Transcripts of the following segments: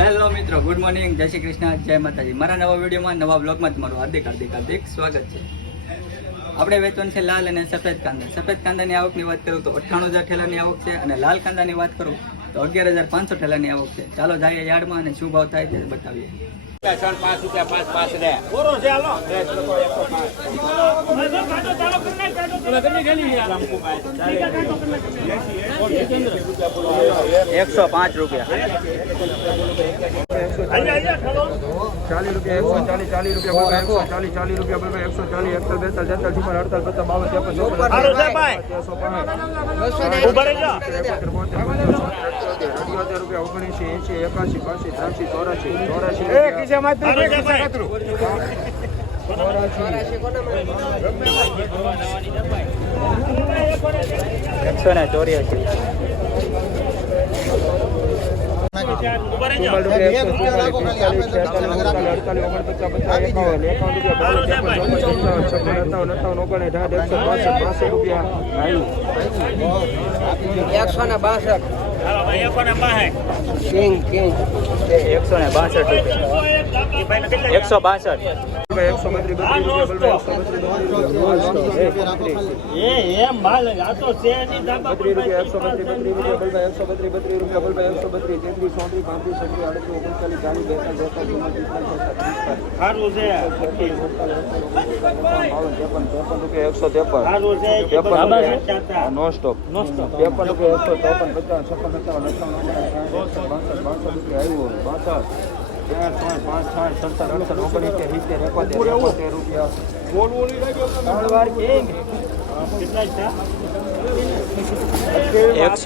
Hello મિત્રો, good morning, જય શ્રી કૃષ્ણ, જય માતાજી. મારા નવા વિડીયોમાં, નવા બ્લોગમાં તમારું હાર્દિક સ્વાગત છે. આપણે વેચવાનું છે લાલ અને સફેદ કાંદા. સફેદ કાંદાની આવકની વાત કરું તો 98,000 ઠેલાની આવક છે અને લાલ કાંદાની વાત કરું તો 11,500 ઠેલાની આવક છે. ચાલો જઈએ યાર્ડમાં અને શું ભાવ થાય તે બતાવીએ. 5 રૂપિયા 5 રે ઓરો છે હાલો 105 રૂપિયા. 40 રૂપિયા 140 રૂપિયા 40 રૂપિયા 140 નો સ્ટોપ 53 રૂપિયા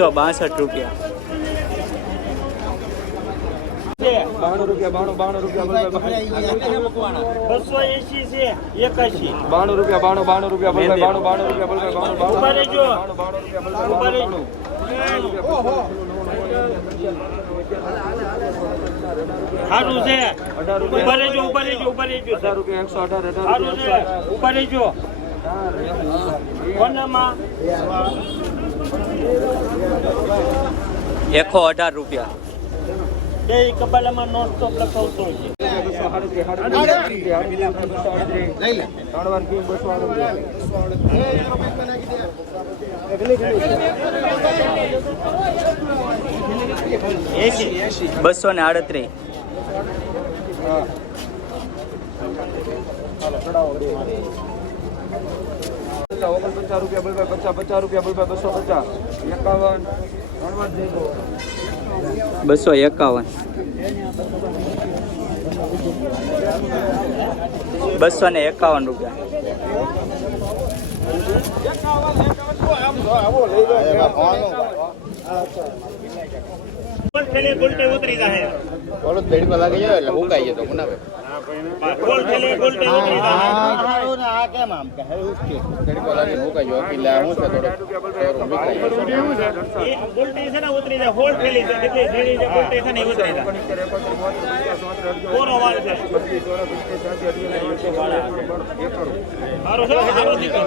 162 રૂપિયા. 92 રૂપિયા 280 છે 81 92 રૂપિયા 92 118 રૂપિયા. કબાલામાં નો સ્ટોપ લખાવતો છે 238. ₹50 રૂપિયા 251 251. 251 રૂપિયા. ઉતરી જાય બોલો બેડી માં લાગી જાય એટલે ઉકાઈ જાય તો બનાવે આ કેમ આમ કે હે ઉસકે બેડી માં લાગી ઉકાઈ જાય એટલે હું છે થોડો બોલ્ટી છે ને ઉતરી જાય હોલ થેલી છે એટલે થેલી જે બોલ્ટી છે ને ઉતરી જાય કોનો વાળ છે હારો છે હારો દીકરો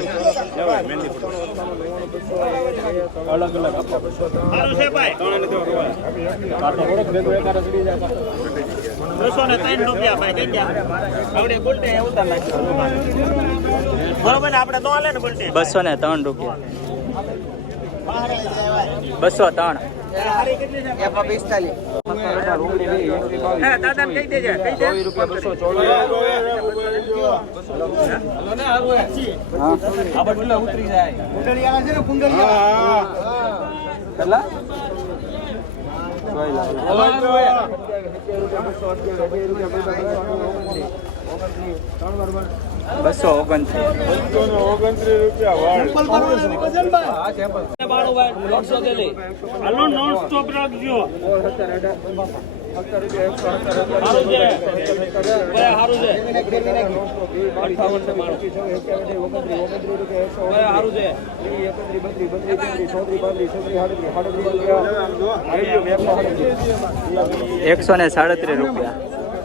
અલગ અલગ હારો છે ભાઈ કાટો ઓળખ ભેગો એકારે ચડી જાય 203 રૂપિયા ભાઈ કઈ ગયા આવડે બોલ્ટે ઉતાર નાખ્યો બરોબર ને આપણે તો હાલે ને બોલ્ટે 203 રૂપિયા. 203. દાદા કહી દેજે કહી દે આ બટલા ઉતરી જાય કુંડળિયા છે ને કુંડળિયા કેટલા ₹137 રૂપિયા.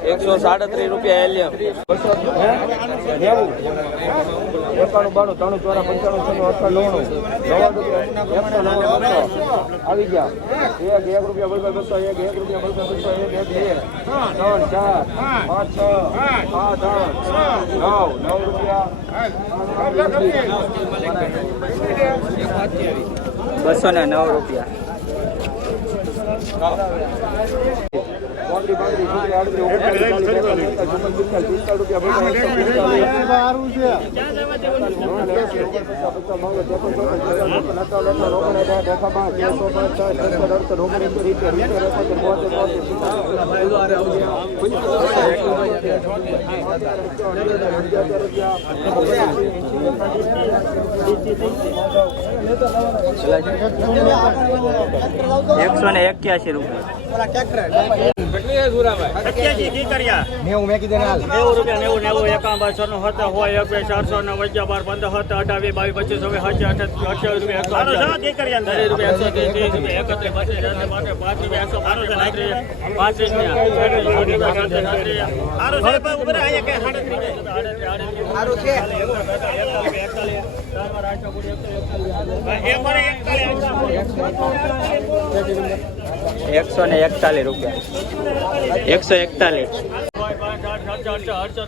137 રૂપિયા એલિયમ 91 92 93 94 95 96 97 આવી ગયા 1 રૂપિયા બોલવા 200 1 રૂપિયા બોલવા 200 1 2 3 4 5 6 7 8 9 209 રૂપિયા. ₹181 88 કી કર્યા 90 મેં કીધું હાલ 90 રૂપિયા 90 91 92 હોય 400 ને 12 15 17 18 22 25 28 રૂપિયા 130 રૂપિયા 141 રૂપિયા. 141.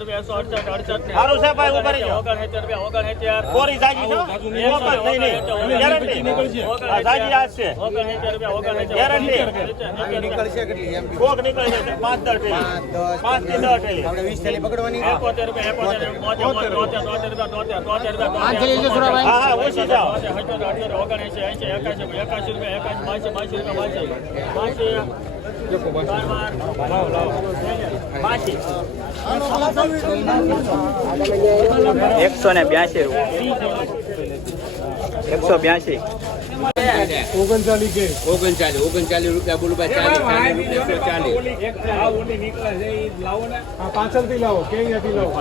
સારું છે ભાઈ ઉપર કોરી જાજી છો ગેરંટી જાજી આજ છે ગેરંટી નીકળશે કેટલી એમ કોક નીકળશે 5 10 5 થી 10 થેલી આપણે 20 થેલી પકડવાની 71 રૂપિયા હા હા ઓછી જાઓ 79 80 81 રૂપિયા બોલું પાછળ થી લાવો ક્યાંથી લાવો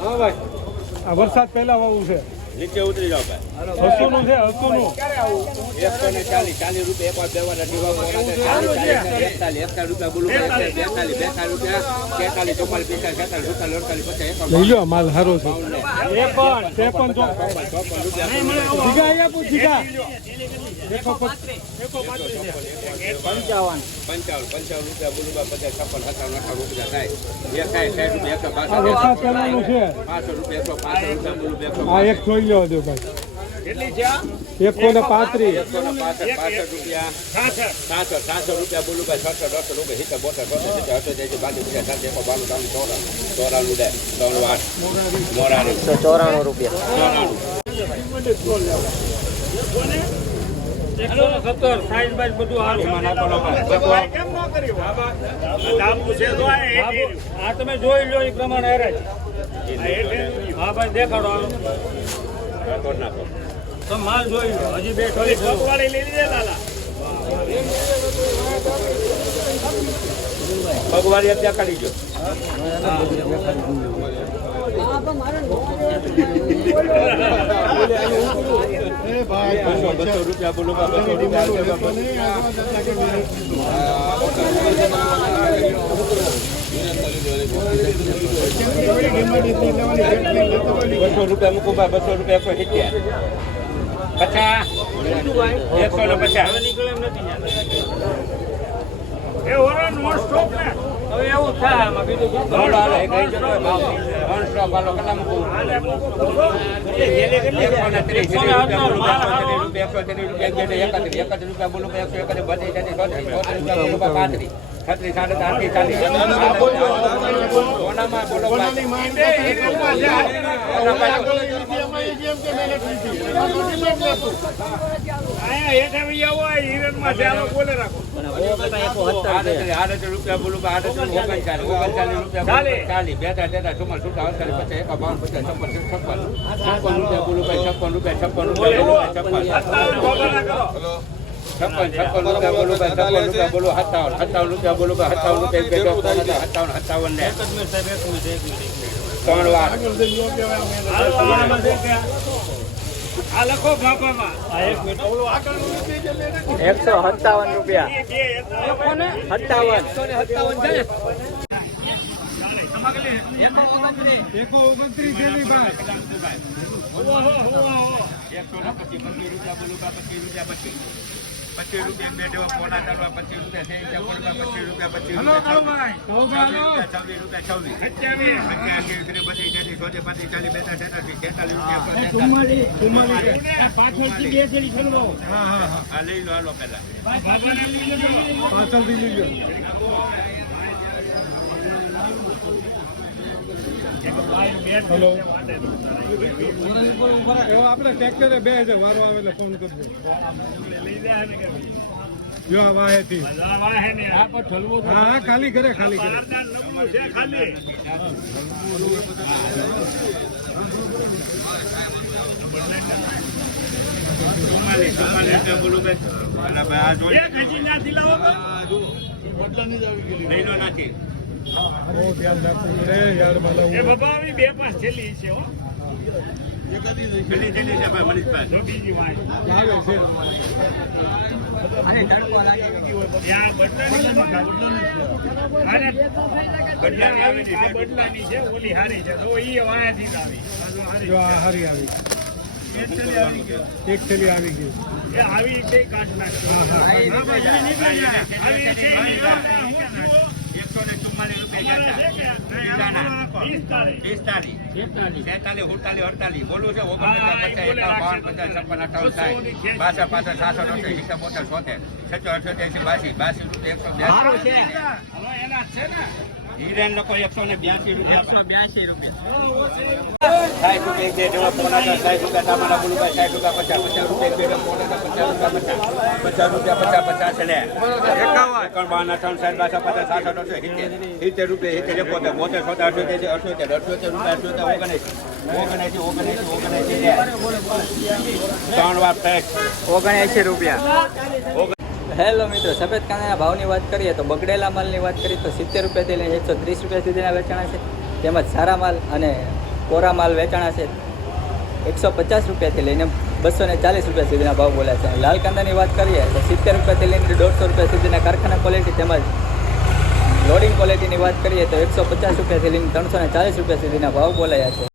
હા ભાઈ આ વરસાદ પહેલા વાવું છે નીચે ઉતરી જાઓ ભાઈ 200 નું છે 200 નું 140 રૂપિયા એક વાર દેવાના દીવા 41 રૂપિયા બોલું 42 રૂપિયા 43 44 45 લઈ લો માલ સારો છે એ પણ તે પણ જો જીગા અહીંયા પૂછ જીગા 55 રૂપિયા બોલું 50 56 57 રૂપિયા થાય એક થાય 60 રૂપિયા આ વરસાદ પહેલાનું છે 500 રૂપિયા 105 રૂપિયા બોલું આ એક જોઈ લો દો ભાઈ કેટલી છે 135 65 રૂપિયા 66 રૂપિયા બોલું ભાઈ 600 રૂપિયા 72 બાજુ રૂપિયા 7 ચોરાનું દે 38 મોરારી 194 રૂપિયા. 170 સાઈઝ બાઈઝ બધું હારું કેમ ન કર્યું દામ પૂછે તો આ તમે જોઈ લો એ પ્રમાણે હેરાજ હા ભાઈ દેખાડો તો માલ જોઈ લો હજી બે થોડી વાળી લઈ લીધે લાલા ભગવાન ત્યાં કાઢી ગયો રૂપિયા બોલો 200 રૂપિયા મૂકો 200 રૂપિયા 150 નીકળે એમ નથી એ ઓરા નો સ્ટોપ ને હવે એવું થાય આમાં બીજું રૂપિયા બોલું 39 રૂપિયા 57 આ લખો બાપામાં. આ એક મિનિટ. ઓલો આગળ ₹157 રૂપિયા. એ બે હતા. 57 છે ને? ₹25 બે દેવા પોણા ચાલવા ₹25 ₹26 પાછળથી બે શેરી ખલવાઓ. આ લઈ લો હાલો પેલા પાછળથી લઈ લો. હેલો. આપણે ટ્રેક્ટરે 2000 વારો આવે એટલે ફોન કરજો. જો આ વાહેથી. હા ખાલી કરે ખાલી કરે. બોલું લઈ લો નાખી બહુ ધ્યાન રાખવું પડે યાર મને. એ બાબા આવી બે પાંચ છેલ્લી છે હો. પેલી છે ભાઈ મનીષભાઈ જો બીજી વાત. આવે છે. અને તડકો લાગે. ત્યાં બદલાની છે. અરે બદલાની આવી છે. આ બદલાની છે ઓલી હારી છે. તો ઈ વાયાથી જ આવી. જો આ હારી આવી. એક થેલી આવી ગઈ. એ આવી છે કાઢ નાખજો. હા, હા. આવી છે બોલું છે 182 ₹79. હેલો મિત્રો, સફેદ કાંદાના ભાવની વાત કરીએ તો બગડેલા માલની વાત કરીએ તો ₹70 થી લઈને ₹130 સુધીના વેચાણા છે. તેમજ સારા માલ અને કોરા માલ વેચાણા છે ₹150 થી લઈને ₹240 સુધીના ભાવ બોલ્યા છે. લાલ કાંદાની વાત કરીએ તો ₹70 થી લઈને ₹150 સુધીના કારખાના ક્વોલિટી તેમજ લોડિંગ ક્વોલિટીની વાત કરીએ તો ₹150 થી લઈને ₹340 સુધીના ભાવ બોલાયા છે.